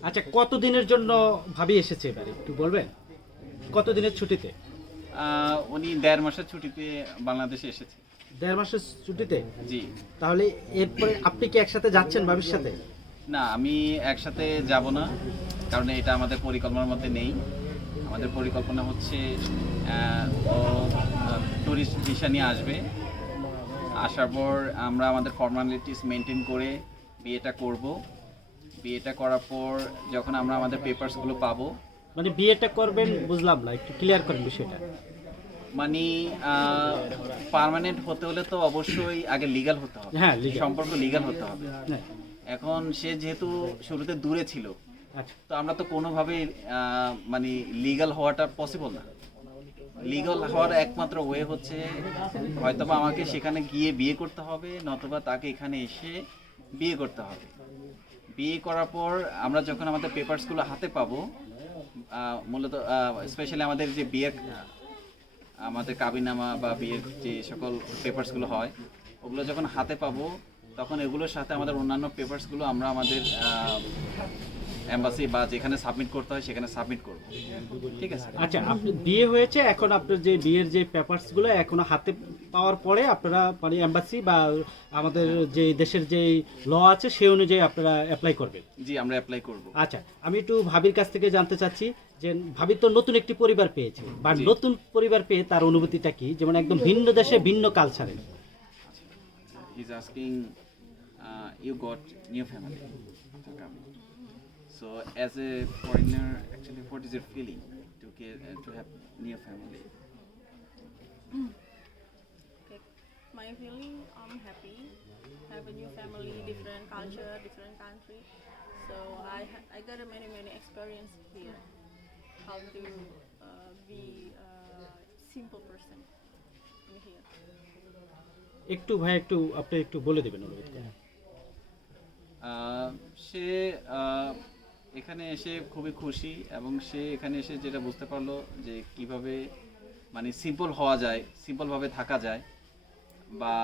আচ্ছা কত দিনের জন্য ভাবি এসেছে এবার? একটু বলবেন? কত দিনের ছুটিতে? আহ, উনি দেড় মাসের ছুটিতে বাংলাদেশে এসেছে। দেড় মাসের ছুটিতে? জি। তাহলে এরপরে আপনি কি একসাথে যাচ্ছেন ভাবির সাথে না আমি একসাথে যাব না কারণ এটা আমাদের পরিকল্পনার মধ্যে নেই। আমাদের পরিকল্পনা হচ্ছে ট্যুরিস্ট ভিসা নিয়ে আসবে। আসার পর আমরা আমাদের ফর্মালিটিস মেনটেন করে বিয়েটা করব। বিয়েটা করার পর যখন আমরা আমাদের পেপারসগুলো পাবো মানে বিয়েটা করবেন বুঝলাম না একটু ক্লিয়ার করেন বিষয়টা। মানে পার্মানেন্ট হতে হলে তো অবশ্যই আগে লিগাল হতে হবে। হ্যাঁ। সম্পর্ক লিগ্যাল হতে হবে। হ্যাঁ। এখন সে যেহেতু শুরুতে দূরে ছিল আচ্ছা। তো আমরা তো কোনোভাবেই মানে লিগাল হওয়াটা পসিবল না। লিগ্যাল হওয়ার একমাত্র ওয়ে হচ্ছে হয়তোবা আমাকে সেখানে গিয়ে বিয়ে করতে হবে নতুবা তাকে এখানে এসে বিয়ে করতে হবে। বিয়ে করার পর আমরা যখন আমাদের পেপারসগুলো হাতে পাবো মূলত স্পেশালি আমাদের যে বিয়ের, আমাদের কাবিনামা বা বিয়ের যে সকল পেপারসগুলো হয়, ওগুলো যখন হাতে পাবো, তখন এগুলোর সাথে আমাদের অন্যান্য পেপারসগুলো আমরা আমাদের এম্বাসি বা যেখানে সাবমিট করতে হয় সেখানে সাবমিট করব। ঠিক আছে? আচ্ছা আপনি বিয়ে হয়েছে এখন আপনার যে বিয়ের যে পেপারসগুলো এখনও হাতে পাওয়ার পরে আপনারা মানে এম্বাসি বা আমাদের যে দেশের যে ল আছে সেই অনুযায়ী আপনারা অ্যাপ্লাই করবেন? জি আমরা অ্যাপ্লাই করব। আচ্ছা আমি একটু ভাবির কাছ থেকে জানতে চাচ্ছি যে ভাবি তো নতুন একটি পরিবার পেয়েছে বা নতুন পরিবার পেয়ে তার অনুভূতিটা কি? যেমন একদম ভিন্ন দেশে ভিন্ন কালচারে you got new family. to come. So as a foreigner, actually, what is your feeling to get uh, to have new family? Okay. My feeling, I'm happy. Have a new family, different culture, different country. So I ha- I got a many many experience here. How to uh, be a simple person in here. একটু ভাই একটু আপনি একটু বলে দেবেন অনুরোধ করে। আহ, সে আহ, এখানে এসে খুবই খুশি এবং সে এখানে এসে যেটা বুঝতে পারল যে কীভাবে মানে সিম্পল হওয়া যায় সিম্পলভাবে থাকা যায় বা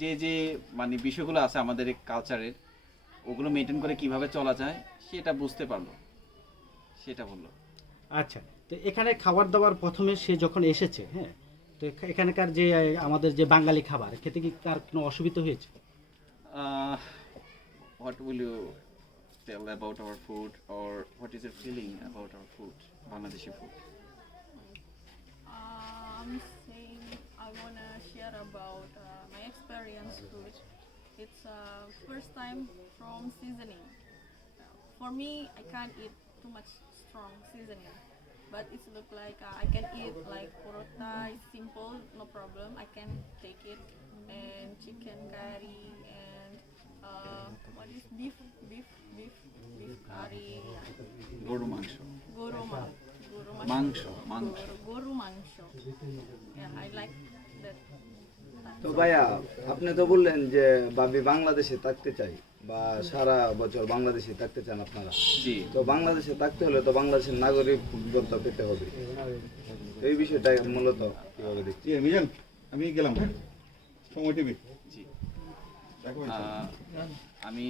যে যে মানে বিষয়গুলো আছে আমাদের কালচারের ওগুলো মেনটেন করে কীভাবে চলা যায় সেটা বুঝতে পারল। সেটা বলল। আচ্ছা তো এখানে খাবার দাবার প্রথমে সে যখন এসেছে হ্যাঁ তো এখানকার যে আমাদের যে বাঙালি খাবার খেতে কি তার কোনো অসুবিধা হয়েছে? what will you tell about our food or what is your feeling about our food, Bangladeshi food? Uh, I'm saying I wanna share about uh, my experience food. It's uh, first time from seasoning. For me, I can't eat too much strong seasoning, but it's look like uh, I can eat like porota, simple, no problem. I can take it and chicken curry and uh, what is beef, beef, beef, beef curry, গরু মাংস ma, মাংস মাংস গরু মাংস I like তো ভাইয়া আপনি তো বললেন যে ভাবি বাংলাদেশে থাকতে চাই বা সারা বছর বাংলাদেশে থাকতে চান আপনারা। জি। তো বাংলাদেশে থাকতে হলে তো বাংলাদেশের নাগরিকত্ব পেতে হবে। এই বিষয়টা মূলত। কীভাবে দেখছি মিজান আমি গেলাম সময় টিভি আমি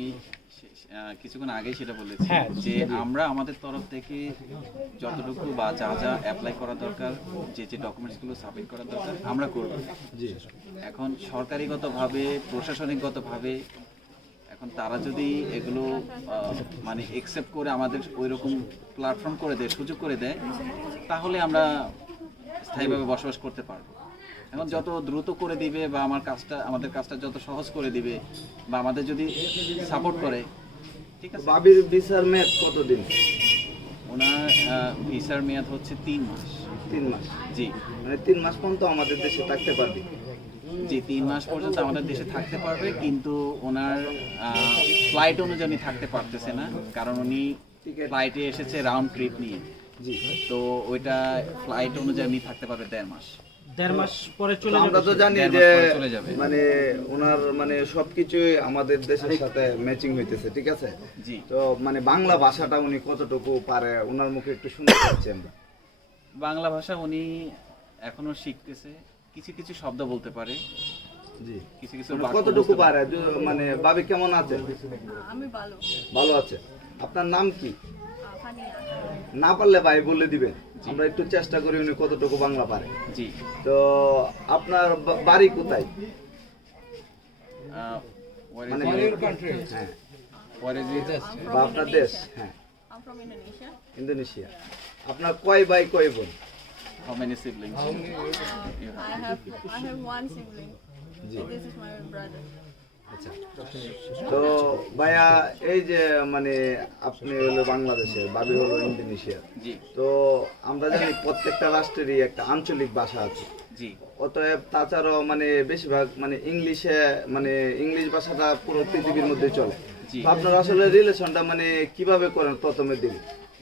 কিছুক্ষণ আগেই সেটা বলেছি হ্যাঁ। যে আমরা আমাদের তরফ থেকে যতটুকু বা যা যা অ্যাপ্লাই করা দরকার যে যে ডকুমেন্টসগুলো সাবমিট করা দরকার আমরা করব। এখন সরকারিগতভাবে প্রশাসনিকগতভাবে এখন তারা যদি এগুলো মানে একসেপ্ট করে আমাদের ওই রকম প্ল্যাটফর্ম করে দেয় সুযোগ করে দেয় তাহলে আমরা স্থায়ীভাবে বসবাস করতে পারব। এখন যত দ্রুত করে দিবে বা আমার কাজটা আমাদের কাজটা যত সহজ করে দিবে বা আমাদের যদি সাপোর্ট করে ঠিক আছে? ভাবির বিচার মেয়াদ কতদিন? ওনার ভিসার মেয়াদ হচ্ছে তিন মাস। তিন মাস। জি। মানে তিন মাস পর্যন্ত আমাদের দেশে থাকতে পারবে? জি তিন মাস পর্যন্ত আমাদের দেশে থাকতে পারবে কিন্তু ওনার ফ্লাইট অনুযায়ী থাকতে পারতেছে না কারণ উনি ফ্লাইটে এসেছে রাউন্ড ট্রিপ নিয়ে। জি। তো ওইটা ফ্লাইট অনুযায়ী থাকতে পারবে দেড় মাস। দেড় মাস পরে তো চলে আমরা তো জানি যে পরে চলে যাবে। মানে ওনার মানে সবকিছুই আমাদের দেশের সাথে ম্যাচিং হইতেছে ঠিক আছে? জি। তো মানে বাংলা ভাষাটা উনি কতটুকু পারে ওনার মুখে একটু শুনতে পাচ্ছি আমরা। বাংলা ভাষা উনি এখনও শিখতেছে কিছু কিছু শব্দ বলতে পারে। জি। কিছু কিছু কতটুকু পারে? মানে ভাবি কেমন আছে? আমি ভালো। ভালো আছে। আপনার নাম কি? না পারলে ভাই বলে দিবেন। আমরা একটু চেষ্টা করি উনি কতটুকু বাংলা পারে জি তো আপনার বাড়ি কোথায় মানে হ্যাঁ? বা আপনার দেশ হ্যাঁ. ইন্দোনেশিয়া আপনার কয় ভাই কয় বোন How many siblings? Uh, I have I have one sibling. And this is my brother. আচ্ছা। তো ভাইয়া এই যে মানে আপনি হলো বাংলাদেশের বাবি হলো ইন্দোনেশিয়ার জি। তো আমরা জানি প্রত্যেকটা রাষ্ট্রেরই একটা আঞ্চলিক ভাষা আছে। অতএব তাছাড়াও মানে বেশিরভাগ মানে ইংলিশে মানে ইংলিশ ভাষাটা পুরো পৃথিবীর মধ্যে চলে। আপনার আসলে রিলেশনটা মানে কীভাবে করেন প্রথমের দিন?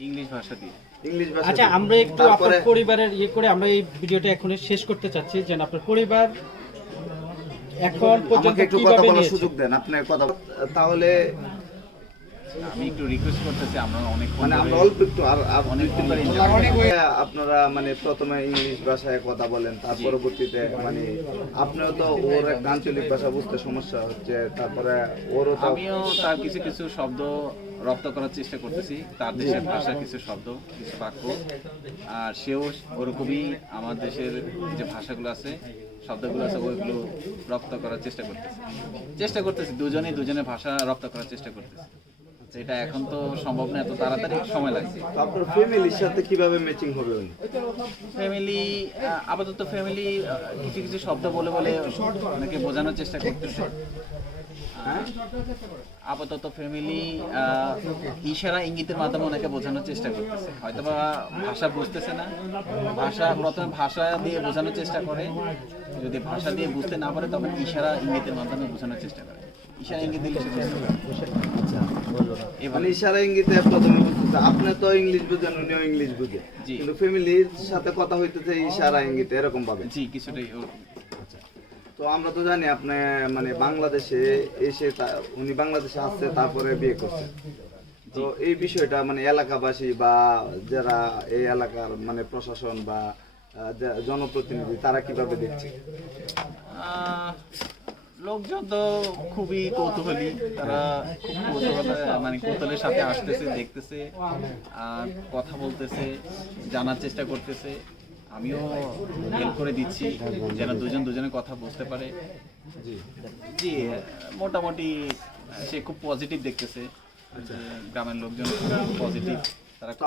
ইংলিশ ভাষা দিয়ে। ইংলিশ ভাষা আচ্ছা আমরা একটু আপনার পরিবারের ইয়ে করে আমরা এই ভিডিওটা এখনই শেষ করতে চাচ্ছি। যে আপনার পরিবার এখন পর্যন্ত আমাকে একটু কথা বলার সুযোগ দেন আপনার কথা তাহলে আমি একটু রিকোয়েস্ট করতেছি আমরা অনেক মানে আমরা অল্প একটু আর মিনিট আপনারা মানে প্রথমে ইংলিশ ভাষায় কথা বলেন তার পরবর্তীতে মানে আপনিও তো ওর একটা আঞ্চলিক ভাষা বুঝতে সমস্যা হচ্ছে তারপরে ওরও তো আমিও তার কিছু কিছু শব্দ রপ্ত করার চেষ্টা করতেছি তার দেশের ভাষার কিছু শব্দ কিছু বাক্য। আর সেও ওরকমই আমার দেশের যে ভাষাগুলো আছে শব্দগুলো আছে ওইগুলো রপ্ত করার চেষ্টা করতেছে। চেষ্টা করতেছি দুজনেই দুজনের ভাষা রপ্ত করার চেষ্টা করতেছি। এটা এখন তো সম্ভব না এত তাড়াতাড়ি সময় লাগছে। আপনার ফ্যামিলির সাথে কীভাবে ম্যাচিং হবে উনি ফ্যামিলি আপাতত ফ্যামিলি কিছু কিছু শব্দ বলে বলে অনেকে বোঝানোর চেষ্টা করতেছে। আপাতত ফ্যামিলি ইশারা ইঙ্গিতের মাধ্যমে অনেকে বোঝানোর চেষ্টা করতেছে। হয়তো বা ভাষা বুঝতেছে না। ভাষা প্রথমে ভাষা দিয়ে বোঝানোর চেষ্টা করে। যদি ভাষা দিয়ে বুঝতে না পারে তখন ইশারা ইঙ্গিতের মাধ্যমে বোঝানোর চেষ্টা করে। ইশারা ইঙ্গিত দিলে বুঝতে মানে ইশারা ইঙ্গিতে প্রথমে বুঝতেছে আপনি তো ইংলিশ বুঝেন উনিও ইংলিশ বুঝে জি। কিন্তু ফ্যামিলির সাথে কথা হইতেছে ইশারা ইঙ্গিতে এরকম ভাবে। জি কিছুটাই। তো আমরা তো জানি আপনি মানে বাংলাদেশে এসে উনি বাংলাদেশে আসছে, তারপরে বিয়ে করছে। তো এই বিষয়টা মানে এলাকাবাসী বা যারা এই এলাকার মানে প্রশাসন বা জনপ্রতিনিধি, তারা কীভাবে দেখছে? লোকজন তো খুবই কৌতূহলী। তারা খুব মানে কৌতূহলের সাথে আসতেছে, দেখতেছে, আর কথা বলতেছে, জানার চেষ্টা করতেছে। আমিও হেল্প করে দিচ্ছি যেন দুজন দুজনের কথা বুঝতে পারে। জি। মোটামুটি সে খুব পজিটিভ দেখতেছে। গ্রামের লোকজন পজিটিভ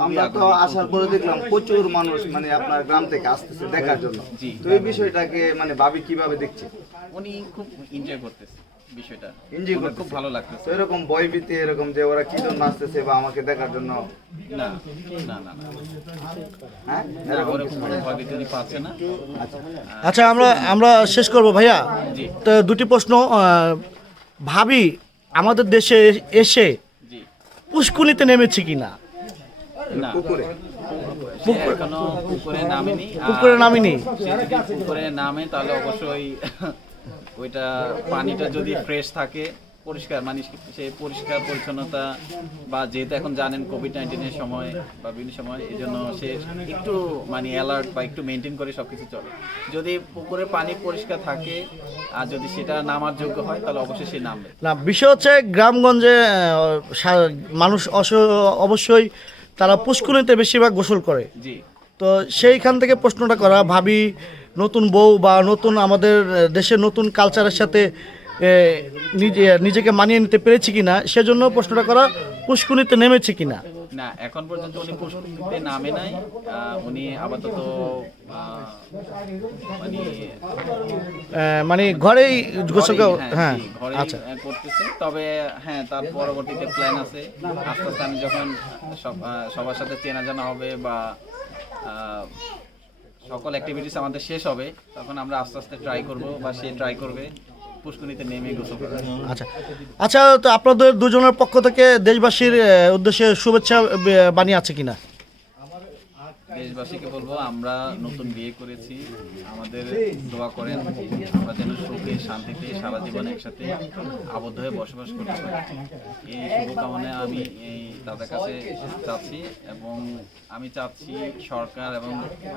আমরা তো আসার পরে দেখলাম প্রচুর মানুষ মানে আপনার গ্রাম থেকে আসতেছে দেখার জন্য। তো এই বিষয়টাকে মানে ভাবি কীভাবে দেখছে? উনি খুব এনজয় করতেছে। বিষয়টা। Enjoy ওনার খুব ভালো লাগতেছে। এরকম যে ওরা কি জন্য আসতেছে বা আমাকে দেখার জন্য। না না না না। হ্যাঁ? এরকম ভয় ভীতি উনি পাচ্ছে না। আচ্ছা। আমরা আমরা শেষ করব ভাইয়া। তো দুটি প্রশ্ন ভাবি আমাদের দেশে এসে জি। পুষ্কুনিতে নেমেছে কিনা? না। পুকুরে। নামেনি। পুকুরে নামেনি? পুকুরে নামে তাহলে অবশ্যই ওইটা পানিটা যদি ফ্রেশ থাকে পরিষ্কার মানে সে পরিষ্কার পরিচ্ছন্নতা বা যেহেতু এখন জানেন কোভিড নাইন্টিনের সময় বা বিভিন্ন সময় এই জন্য সে একটু মানে অ্যালার্ট বা একটু মেনটেন করে সব কিছু চলে। যদি পুকুরে পানি পরিষ্কার থাকে আর যদি সেটা নামার যোগ্য হয় তাহলে অবশ্যই সে নামবে। না বিষয় হচ্ছে গ্রামগঞ্জে মানুষ অস- অবশ্যই তারা পুষ্কুনিতে বেশিরভাগ গোসল করে। জি। তো সেইখান থেকে প্রশ্নটা করা ভাবি নতুন বউ বা নতুন আমাদের দেশের নতুন কালচারের সাথে নিজে নিজেকে মানিয়ে নিতে পেরেছি কিনা সেজন্য প্রশ্নটা করা পুষ্কুনিতে নেমেছে কিনা। না এখন পর্যন্ত উনি পুষ্পিতে নামে নাই। উনি আপাতত মানে মানে ঘরেই গোসল হ্যাঁ আচ্ছা। করতেছে। তবে হ্যাঁ তার পরবর্তীতে প্ল্যান আছে। আস্তে আস্তে আমি যখন সবার সাথে চেনা জানা হবে বা সকল অ্যাক্টিভিটিস আমাদের শেষ হবে, তখন আমরা আস্তে আস্তে ট্রাই করব বা সে ট্রাই করবে। পুষ্করিতে নেমে গোসল করবে। আচ্ছা। আচ্ছা তো আপনাদের দুজনের পক্ষ থেকে দেশবাসীর উদ্দেশ্যে শুভেচ্ছা বাণী আছে কিনা? দেশবাসীকে বলব, আমরা নতুন বিয়ে করেছি। আমাদের দোয়া করেন, আমরা যেন সুখে, শান্তিতে সারা জীবন একসাথে আবদ্ধ হয়ে বসবাস করতে পারি এই শুভকামনায় আমি এই দাদার কাছে চাচ্ছি এবং আমি চাচ্ছি সরকার এবং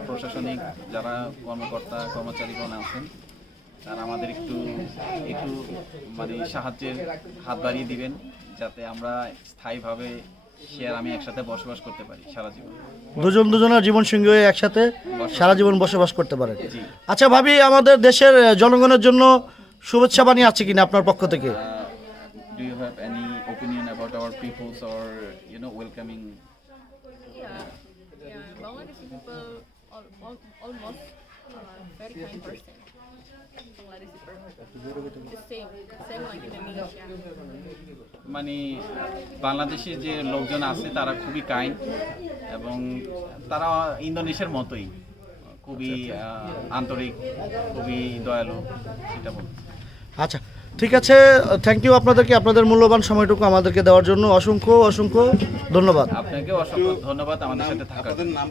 প্রশাসনিক যারা কর্মকর্তা, কর্মচারীগণ আছেন, তারা আমাদের একটু একটু মানে সাহায্যের হাত বাড়িয়ে দিবেন, যাতে আমরা স্থায়ীভাবে সে আর আমি একসাথে বসবাস করতে পারি সারা জীবন। দুজন দুজনের জীবন সঙ্গী হয়ে একসাথে সারা জীবন বসবাস করতে পারে আচ্ছা ভাবি আমাদের দেশের জনগণের জন্য শুভেচ্ছা বাণী আছে কিনা আপনার পক্ষ থেকে Yeah. Bangladeshi people almost very kind person. Bangladeshi people. The same, same like Indonesia. মানে বাংলাদেশের যে লোকজন আছে তারা খুবই কাইন্ড এবং তারা ইন্দোনেশিয়ার মতোই খুবই আন্তরিক খুবই দয়ালু সেটা বলতে আচ্ছা ঠিক আছে থ্যাংক ইউ আপনাদেরকে আপনাদের মূল্যবান সময়টুকু আমাদেরকে দেওয়ার জন্য। অসংখ্য অসংখ্য ধন্যবাদ। আপনাকে অসংখ্য ধন্যবাদ আমাদের সাথে থাকার নাম